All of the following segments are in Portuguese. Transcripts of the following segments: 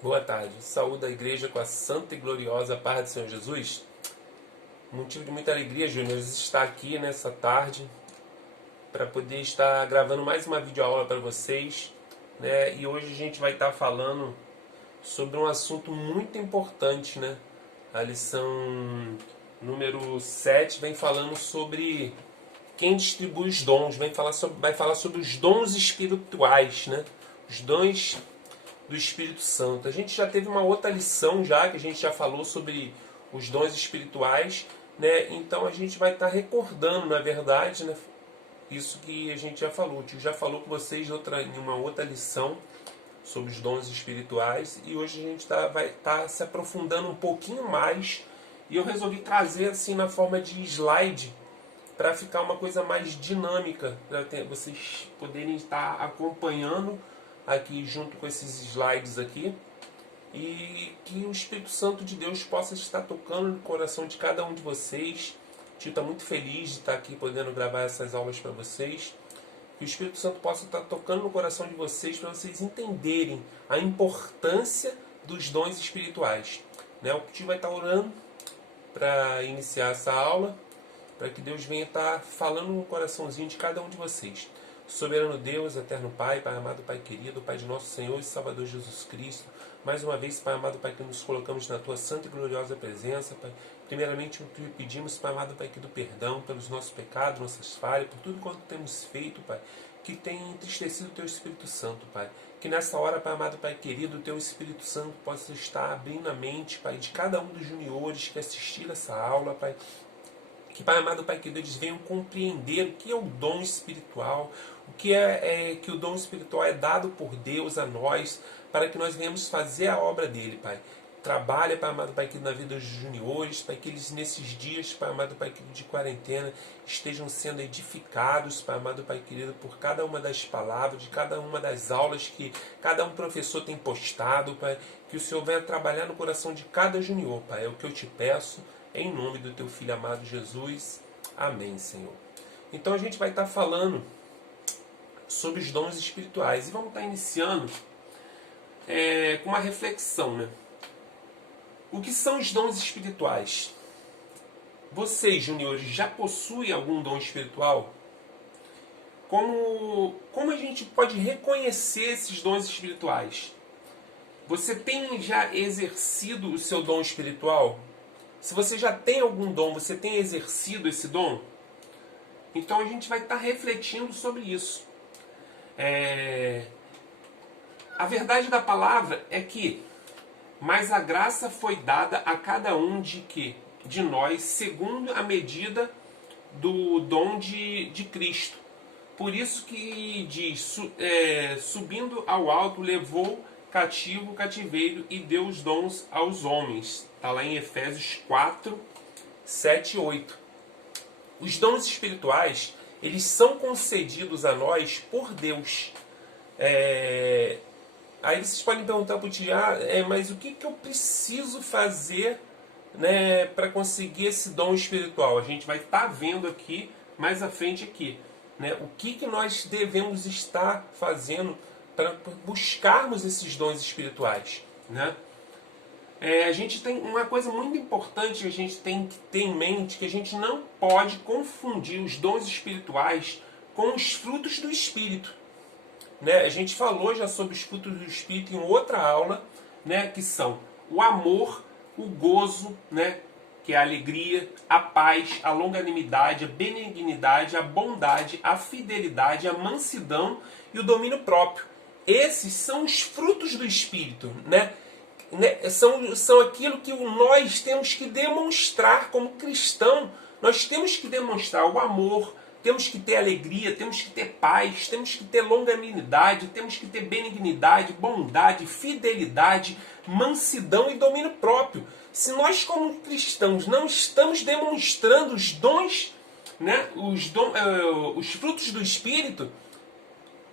Boa tarde. Saúde a igreja com a santa e gloriosa paz do Senhor Jesus. Motivo de muita alegria, Júnior, estar aqui nessa tarde para poder estar gravando mais uma videoaula para vocês, né? E hoje a gente vai estar falando sobre um assunto muito importante, né? A lição número 7 vem falando sobre quem distribui os dons, vai falar sobre os dons espirituais, né? Os dons do Espírito Santo. A gente já teve uma outra lição já, que a gente já falou sobre os dons espirituais, né? Então a gente vai estar recordando, na verdade, né? Isso que a gente já falou. O tio já falou com vocês em uma outra lição sobre os dons espirituais e hoje a gente vai estar se aprofundando um pouquinho mais e eu resolvi trazer assim na forma de slide para ficar uma coisa mais dinâmica, para vocês poderem estar acompanhando aqui junto com esses slides aqui e que o Espírito Santo de Deus possa estar tocando no coração de cada um de vocês. O tio está muito feliz de estar aqui podendo gravar essas aulas para vocês. Que o Espírito Santo possa estar tocando no coração de vocês para vocês entenderem a importância dos dons espirituais. Né? O tio vai estar orando para iniciar essa aula, para que Deus venha estar falando no coraçãozinho de cada um de vocês. Soberano Deus, eterno Pai, Pai amado, Pai querido, Pai de nosso Senhor e Salvador Jesus Cristo, mais uma vez, Pai amado, Pai, que nos colocamos na Tua santa e gloriosa presença, Pai. Primeiramente, Te pedimos, Pai amado, Pai, que do perdão pelos nossos pecados, nossas falhas, por tudo quanto temos feito, Pai, que tem entristecido o Teu Espírito Santo, Pai. Que nessa hora, Pai amado, Pai querido, o Teu Espírito Santo possa estar abrindo a mente, Pai, de cada um dos juniores que assistiram essa aula, Pai. Que, Pai amado, Pai querido, eles venham compreender o que é o dom espiritual, o que que o dom espiritual é dado por Deus a nós, para que nós venhamos fazer a obra dele, Pai. Trabalha, Pai amado, Pai querido, na vida dos juniores, Pai, que eles nesses dias, Pai amado, Pai querido, de quarentena, estejam sendo edificados, Pai amado, Pai querido, por cada uma das palavras, de cada uma das aulas que cada um professor tem postado, Pai, que o Senhor venha trabalhar no coração de cada junior, Pai, é o que eu te peço, em nome do Teu Filho amado Jesus. Amém, Senhor. Então a gente vai estar falando sobre os dons espirituais e vamos estar iniciando com uma reflexão, né? O que são os dons espirituais? Vocês, juniores, já possuem algum dom espiritual? Como a gente pode reconhecer esses dons espirituais? Você tem já exercido o seu dom espiritual? Se você já tem algum dom, você tem exercido esse dom? Então a gente vai estar refletindo sobre isso. A verdade da palavra é que mas a graça foi dada a cada um de nós, segundo a medida do dom de Cristo. Por isso que diz, subindo ao alto, levou cativo o cativeiro e deu os dons aos homens. Está lá em Efésios 4, 7 e 8. Os dons espirituais, eles são concedidos a nós por Deus. Aí vocês podem perguntar para o Tia, mas o que eu preciso fazer, né, para conseguir esse dom espiritual? A gente vai estar vendo aqui, mais à frente aqui, né, o que nós devemos estar fazendo para buscarmos esses dons espirituais, né? A gente tem uma coisa muito importante que a gente tem que ter em mente, que a gente não pode confundir os dons espirituais com os frutos do Espírito. Né? A gente falou já sobre os frutos do Espírito em outra aula, né? Que são o amor, o gozo, né? Que é a alegria, a paz, a longanimidade, a benignidade, a bondade, a fidelidade, a mansidão e o domínio próprio. Esses são os frutos do Espírito, né? São aquilo que nós temos que demonstrar como cristão. Nós temos que demonstrar o amor, temos que ter alegria, temos que ter paz, temos que ter longanimidade, temos que ter benignidade, bondade, fidelidade, mansidão e domínio próprio. Se nós como cristãos não estamos demonstrando os dons, né, os frutos do Espírito,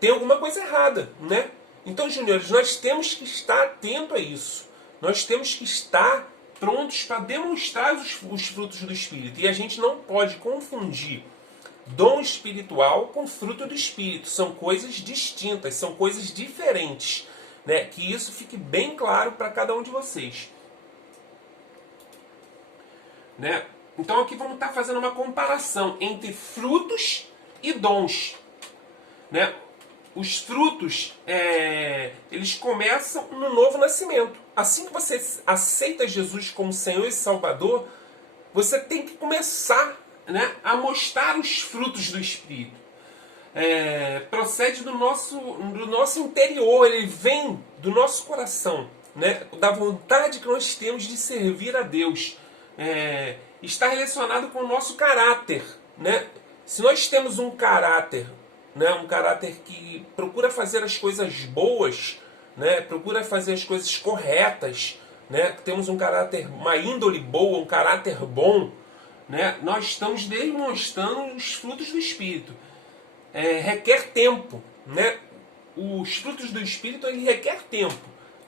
tem alguma coisa errada, né? Então, juniores, nós temos que estar atento a isso. Nós temos que estar prontos para demonstrar os frutos do Espírito. E a gente não pode confundir dom espiritual com fruto do Espírito. São coisas distintas, são coisas diferentes. né? Que isso fique bem claro para cada um de vocês, né? Então aqui vamos estar fazendo uma comparação entre frutos e dons, né? Os frutos, eles começam no novo nascimento. Assim que você aceita Jesus como Senhor e Salvador, você tem que começar, né, a mostrar os frutos do Espírito. Procede do nosso interior, ele vem do nosso coração, né, da vontade que nós temos de servir a Deus. Está relacionado com o nosso caráter, né? Se nós temos um caráter, né, um caráter que procura fazer as coisas boas, né, procura fazer as coisas corretas, né, temos um caráter, uma índole boa, um caráter bom, né, nós estamos demonstrando os frutos do Espírito. Requer tempo, né? Os frutos do Espírito, ele requer tempo.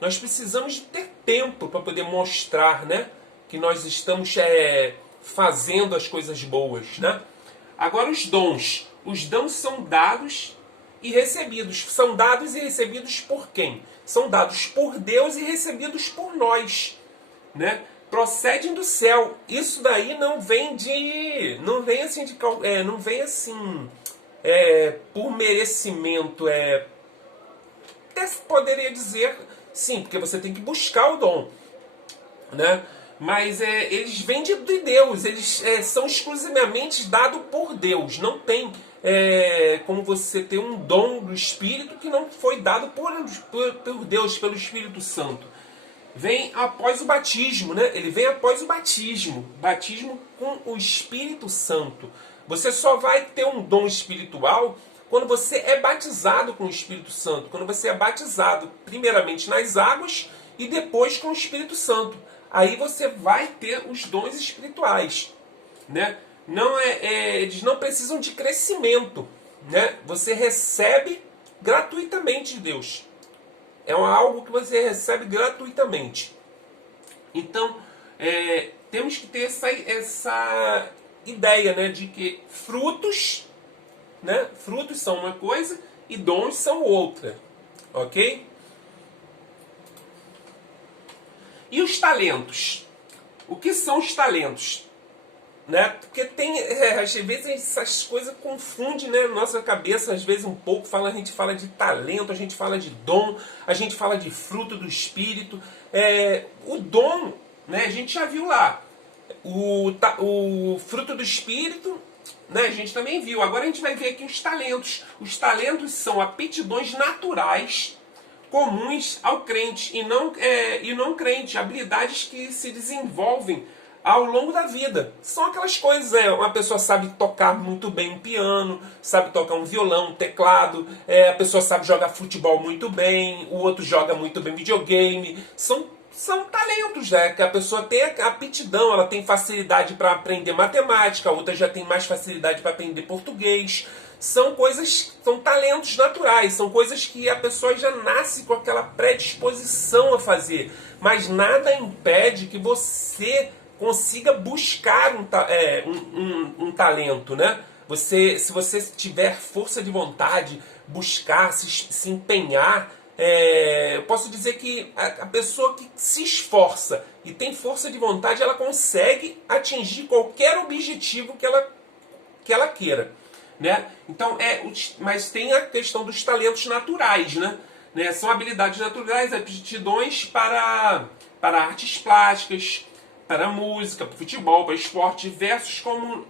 Nós precisamos de ter tempo para poder mostrar, né, que nós estamos fazendo as coisas boas, né? Agora os dons. Os dons são dados e recebidos. São dados e recebidos por quem? São dados por Deus e recebidos por nós, né? Procedem do céu. Isso daí não vem assim por merecimento. Até poderia dizer sim, porque você tem que buscar o dom, né? Mas eles vêm de Deus, eles são exclusivamente dados por Deus. Não tem como você ter um dom do Espírito que não foi dado por Deus, pelo Espírito Santo. Vem após o batismo, né? Ele vem após o batismo com o Espírito Santo. Você só vai ter um dom espiritual quando você é batizado com o Espírito Santo, quando você é batizado primeiramente nas águas e depois com o Espírito Santo. Aí você vai ter os dons espirituais, né? Eles não precisam de crescimento, né? Você recebe gratuitamente de Deus. É algo que você recebe gratuitamente. Então, temos que ter essa ideia, né, de que frutos, né? Frutos são uma coisa e dons são outra, ok? E os talentos? O que são os talentos? Né? Porque às vezes essas coisas confundem, né, na nossa cabeça, às vezes um pouco. A gente fala de talento, a gente fala de dom, a gente fala de fruto do Espírito. O dom, né, a gente já viu lá. O fruto do Espírito, né, a gente também viu. Agora a gente vai ver aqui os talentos. Os talentos são aptidões naturais comuns ao crente e não crente, habilidades que se desenvolvem ao longo da vida. São aquelas coisas, uma pessoa sabe tocar muito bem um piano, sabe tocar um violão, um teclado, a pessoa sabe jogar futebol muito bem, o outro joga muito bem videogame. São talentos, né? Que a pessoa tem aptidão, ela tem facilidade para aprender matemática, a outra já tem mais facilidade para aprender português. São talentos naturais, são coisas que a pessoa já nasce com aquela predisposição a fazer. Mas nada impede que você consiga buscar um talento, né? Se você tiver força de vontade, buscar, se empenhar, eu posso dizer que a pessoa que se esforça e tem força de vontade, ela consegue atingir qualquer objetivo que ela queira, né? Então, mas tem a questão dos talentos naturais, né? São habilidades naturais, aptidões para artes plásticas, para música, para futebol, para esporte, diversos como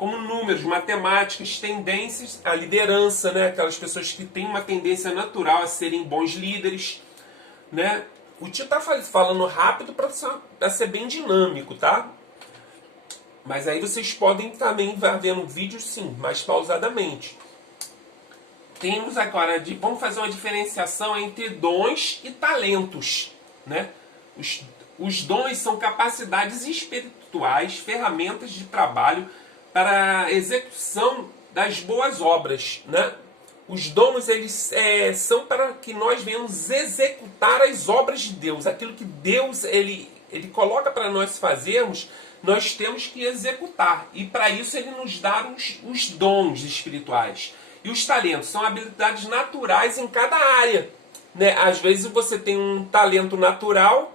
números, matemáticas, tendências à liderança, né? Aquelas pessoas que têm uma tendência natural a serem bons líderes, né? O tio está falando rápido para ser bem dinâmico, tá? Mas aí vocês podem também ver no vídeo, sim, mais pausadamente. Temos agora, vamos fazer uma diferenciação entre dons e talentos, né? Os dons são capacidades espirituais, ferramentas de trabalho para a execução das boas obras, né? Os dons, eles são para que nós venhamos executar as obras de Deus. Aquilo que Deus ele coloca para nós fazermos, nós temos que executar. E para isso ele nos dá os dons espirituais. E os talentos são habilidades naturais em cada área. né? Às vezes você tem um talento natural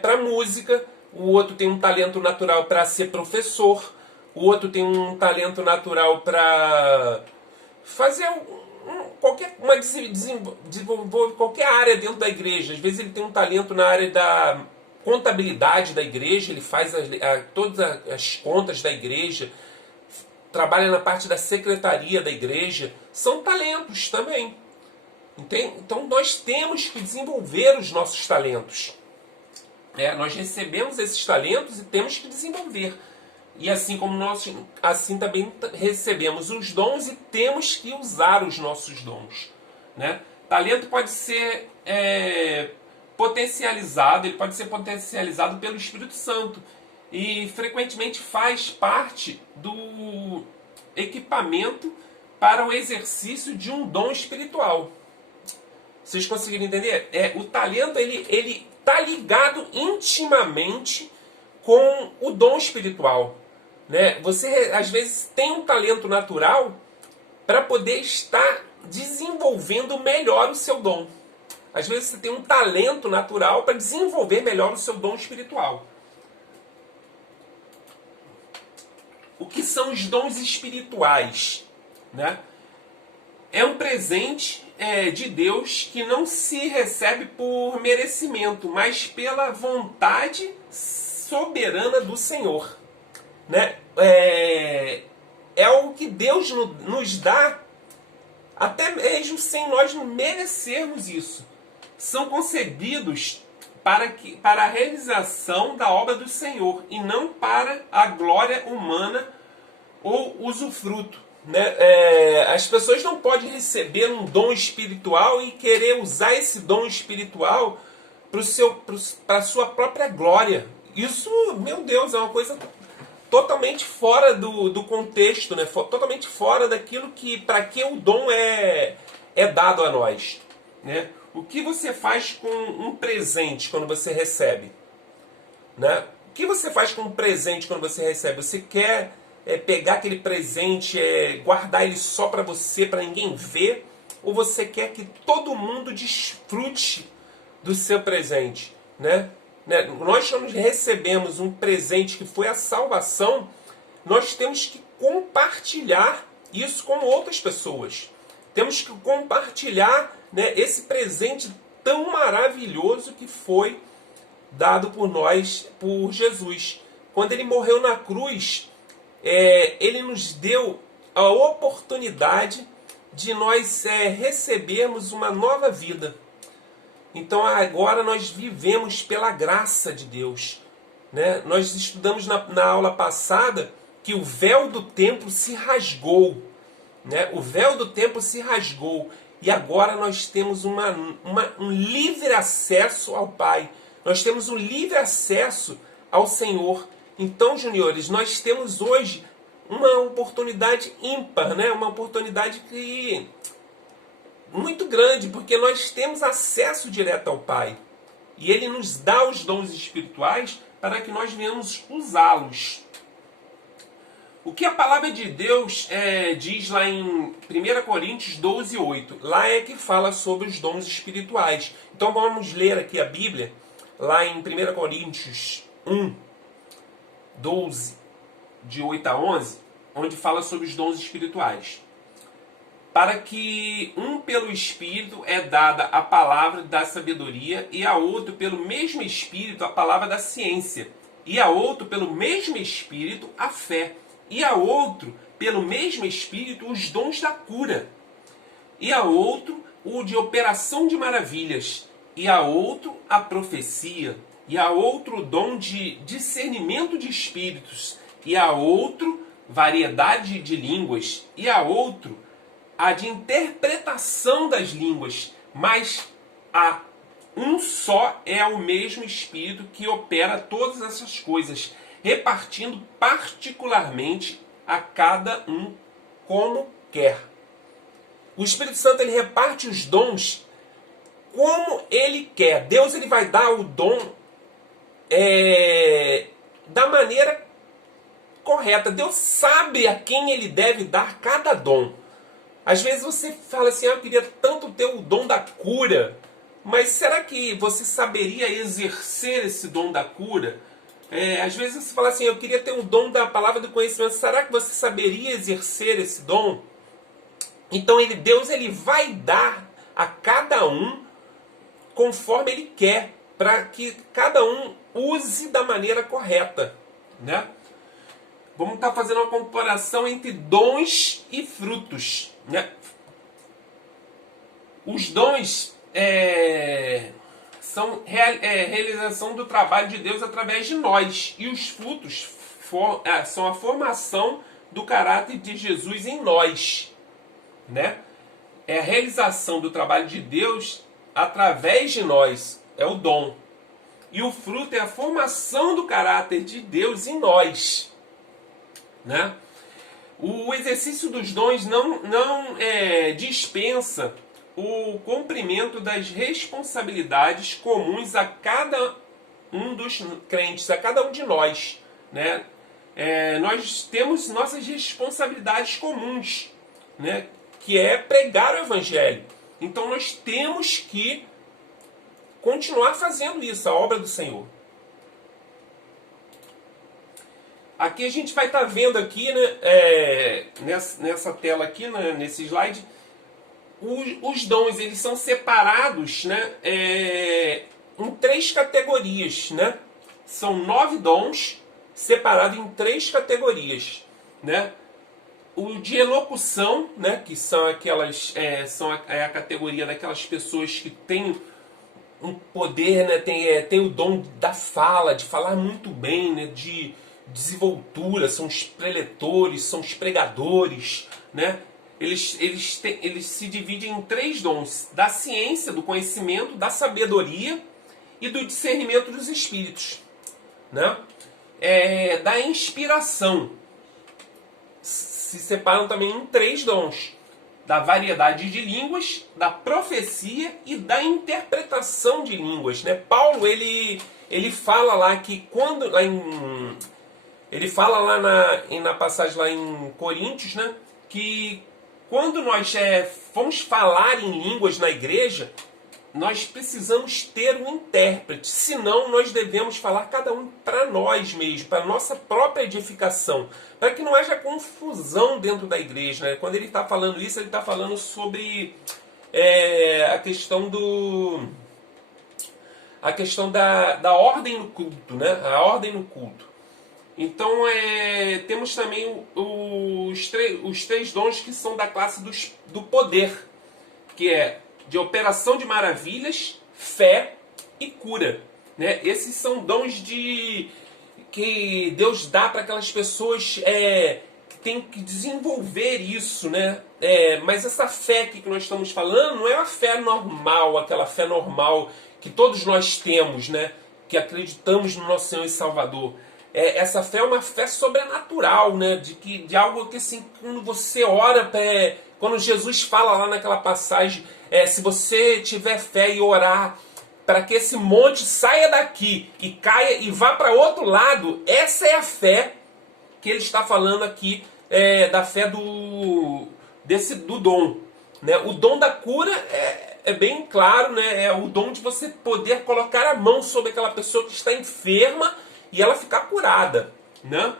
para música, o outro tem um talento natural para ser professor, o outro tem um talento natural para fazer desenvolver qualquer área dentro da igreja. Às vezes ele tem um talento na área da contabilidade da igreja, ele faz todas as contas da igreja, trabalha na parte da secretaria da igreja. São talentos também. Entende? Então nós temos que desenvolver os nossos talentos. Nós recebemos esses talentos e temos que desenvolver. E assim como nós assim também recebemos os dons e temos que usar os nossos dons. Né? Talento pode ser potencializado, ele pode ser potencializado pelo Espírito Santo. E frequentemente faz parte do equipamento para o exercício de um dom espiritual. Vocês conseguiram entender? O talento ele está ligado intimamente com o dom espiritual. Né? Você às vezes tem um talento natural para poder estar desenvolvendo melhor o seu dom. Às vezes você tem um talento natural para desenvolver melhor o seu dom espiritual. O que são os dons espirituais? Né? É um presente de Deus que não se recebe por merecimento, mas pela vontade soberana do Senhor. Né? É o que Deus nos dá, até mesmo sem nós merecermos isso. São concebidos para a realização da obra do Senhor e não para a glória humana ou usufruto. Né? As pessoas não podem receber um dom espiritual e querer usar esse dom espiritual para a sua própria glória. Isso, meu Deus, é uma coisa totalmente fora do contexto, né? Totalmente fora daquilo para que o dom é dado a nós. Né? O que você faz com um presente quando você recebe? Né? O que você faz com um presente quando você recebe? Você quer pegar aquele presente, guardar ele só para você, para ninguém ver? Ou você quer que todo mundo desfrute do seu presente? Né? Nós, quando recebemos um presente que foi a salvação, nós temos que compartilhar isso com outras pessoas. Temos que compartilhar, né, esse presente tão maravilhoso que foi dado por nós, por Jesus. Quando ele morreu na cruz, ele nos deu a oportunidade de nós recebermos uma nova vida. Então agora nós vivemos pela graça de Deus. Né? Nós estudamos na aula passada que o véu do templo se rasgou. Né? O véu do templo se rasgou. E agora nós temos um livre acesso ao Pai. Nós temos um livre acesso ao Senhor. Então, juniores, nós temos hoje uma oportunidade ímpar, né? Uma oportunidade muito grande, porque nós temos acesso direto ao Pai. E Ele nos dá os dons espirituais para que nós venhamos usá-los. O que a palavra de Deus diz lá em 1 Coríntios 12, 8. Lá é que fala sobre os dons espirituais. Então vamos ler aqui a Bíblia, lá em 1 Coríntios 1, 12, de 8 a 11, onde fala sobre os dons espirituais. Para que um pelo Espírito é dada a palavra da sabedoria, e a outro pelo mesmo Espírito a palavra da ciência, e a outro pelo mesmo Espírito a fé, e a outro pelo mesmo Espírito os dons da cura, e a outro o de operação de maravilhas, e a outro a profecia, e a outro o dom de discernimento de espíritos, e a outro variedade de línguas, e a outro a de interpretação das línguas, mas a um só é o mesmo Espírito que opera todas essas coisas, repartindo particularmente a cada um como quer. O Espírito Santo ele reparte os dons como ele quer. Deus ele vai dar o dom da maneira correta. Deus sabe a quem ele deve dar cada dom. Às vezes você fala assim, eu queria tanto ter o dom da cura, mas será que você saberia exercer esse dom da cura? Às vezes você fala assim, eu queria ter o dom da palavra do conhecimento, será que você saberia exercer esse dom? Então Deus ele vai dar a cada um conforme Ele quer, para que cada um use da maneira correta, né? Vamos estar fazendo uma comparação entre dons e frutos, né? Os dons são realização do trabalho de Deus através de nós, e os frutos são a formação do caráter de Jesus em nós, né? É a realização do trabalho de Deus através de nós, é o dom. E o fruto é a formação do caráter de Deus em nós, né? O exercício dos dons não dispensa o cumprimento das responsabilidades comuns a cada um dos crentes, a cada um de nós, né? Nós temos nossas responsabilidades comuns, né? Que é pregar o Evangelho. Então nós temos que continuar fazendo isso, a obra do Senhor. Aqui a gente vai estar vendo aqui, né, nessa tela aqui, né, nesse slide, os dons eles são separados, né, em 3 categorias, né? São 9 dons separados em 3 categorias, né? O de elocução, né, que são aquelas a categoria daquelas pessoas que têm um poder, né, tem o dom da fala, de falar muito bem, né, de desenvoltura, são os preletores, são os pregadores, né? Eles se dividem em 3 dons: da ciência, do conhecimento, da sabedoria e do discernimento dos espíritos, né? Da inspiração. Se separam também em 3 dons: da variedade de línguas, da profecia e da interpretação de línguas, né? Paulo ele fala lá que quando ele fala lá na passagem lá em Coríntios, né, que quando nós vamos falar em línguas na igreja, nós precisamos ter um intérprete, senão nós devemos falar cada um para nós mesmos, para a nossa própria edificação, para que não haja confusão dentro da igreja, né? Quando ele está falando isso, ele está falando sobre a questão da ordem no culto, né? A ordem no culto. Então temos também os 3 dons que são da classe do poder, que é de operação de maravilhas, fé e cura, né? Esses são dons que Deus dá para aquelas pessoas que têm que desenvolver isso, né? Mas essa fé aqui que nós estamos falando não é uma fé normal, aquela fé normal que todos nós temos, né? Que acreditamos no nosso Senhor e Salvador. Essa fé é uma fé sobrenatural, né? De algo que assim, quando você ora, quando Jesus fala lá naquela passagem, se você tiver fé e orar para que esse monte saia daqui e caia e vá para outro lado, essa é a fé que ele está falando aqui, da fé do dom, né? O dom da cura é bem claro, né? É o dom de você poder colocar a mão sobre aquela pessoa que está enferma e ela ficar curada, né?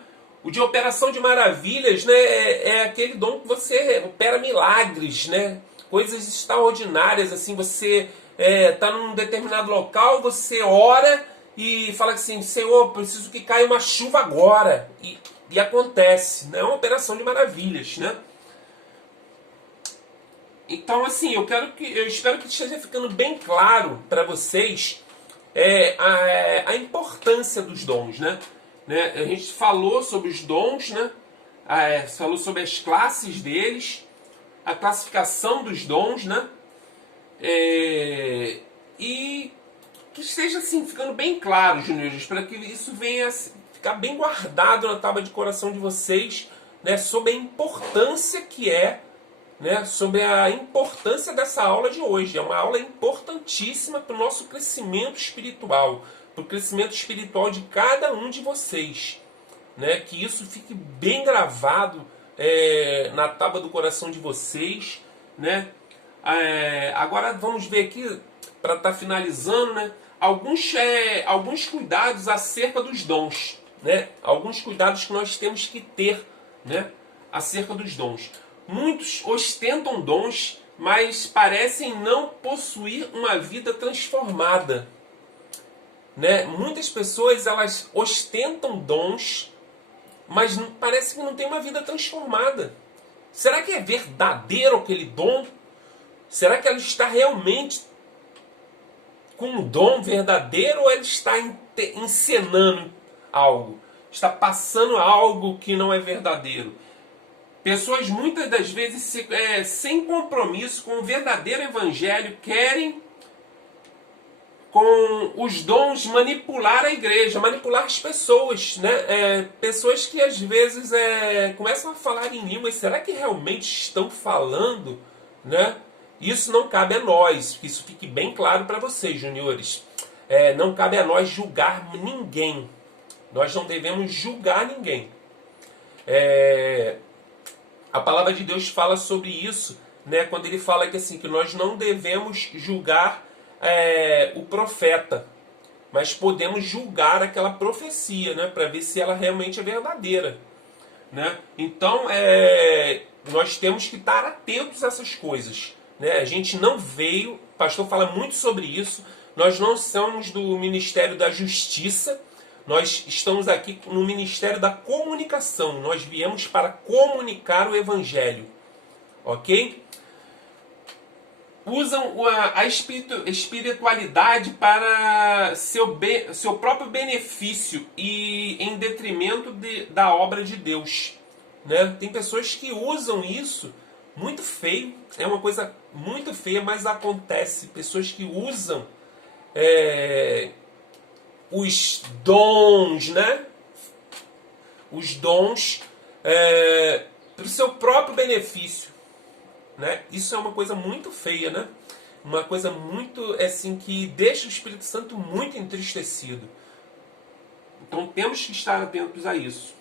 O de operação de maravilhas, né, é aquele dom que você opera milagres, né? Coisas extraordinárias, assim, você está num determinado local, você ora e fala assim, Senhor, preciso que caia uma chuva agora, e acontece, né? É uma operação de maravilhas, né? Então, assim, eu espero que esteja ficando bem claro para vocês a importância dos dons, né? A gente falou sobre os dons, né? Falou sobre as classes deles, a classificação dos dons, né? E que esteja assim, ficando bem claro, juniores, para que isso venha ficar bem guardado na tábua de coração de vocês, né? Sobre a importância que né? Sobre a importância dessa aula de hoje. É uma aula importantíssima para o nosso crescimento espiritual, para o crescimento espiritual de cada um de vocês, né? Que isso fique bem gravado na tábua do coração de vocês, né? Agora vamos ver aqui, para estar finalizando, né? Alguns cuidados acerca dos dons, né? Alguns cuidados que nós temos que ter, né? Acerca dos dons. Muitos ostentam dons, mas parecem não possuir uma vida transformada, né? Muitas pessoas, elas ostentam dons, mas parece que não tem uma vida transformada. Será que é verdadeiro aquele dom? Será que ela está realmente com um dom verdadeiro, ou ela está encenando algo? Está passando algo que não é verdadeiro? Pessoas muitas das vezes sem compromisso com o verdadeiro evangelho querem, com os dons, manipular a igreja, manipular as pessoas, né? Pessoas que às vezes começam a falar em línguas. Será que realmente estão falando, né? Isso não cabe a nós, que isso fique bem claro para vocês, juniores. Não cabe a nós julgar ninguém. Nós não devemos julgar ninguém. A palavra de Deus fala sobre isso, né? Quando ele fala que, assim, que nós não devemos julgar o profeta, mas podemos julgar aquela profecia, né? Para ver se ela realmente é verdadeira, né? Então, nós temos que estar atentos a essas coisas, né? A gente não veio, o pastor fala muito sobre isso, nós não somos do Ministério da Justiça, nós estamos aqui no Ministério da Comunicação, nós viemos para comunicar o Evangelho, ok? Usam a espiritualidade para seu próprio benefício e em detrimento da obra de Deus, né? Tem pessoas que usam isso, muito feio, é uma coisa muito feia, mas acontece. Pessoas que usam os dons, né? Os dons para o seu próprio benefício, né? Isso é uma coisa muito feia, né? Uma coisa muito, assim, que deixa o Espírito Santo muito entristecido. Então temos que estar atentos a isso.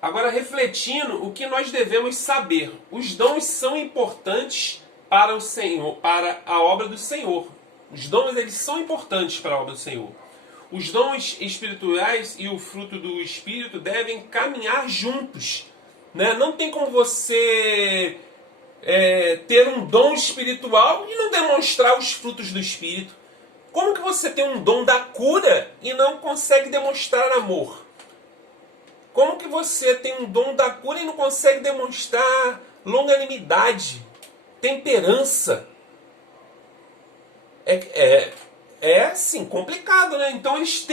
Agora, refletindo, o que nós devemos saber? Os dons são importantes para o Senhor, para a obra do Senhor. Os dons, eles são importantes para a obra do Senhor. Os dons espirituais e o fruto do Espírito devem caminhar juntos, né? Não tem como você ter um dom espiritual e não demonstrar os frutos do Espírito. Como que você tem um dom da cura e não consegue demonstrar amor? Como que você tem um dom da cura e não consegue demonstrar longanimidade, temperança? É assim, complicado, né? Então eles têm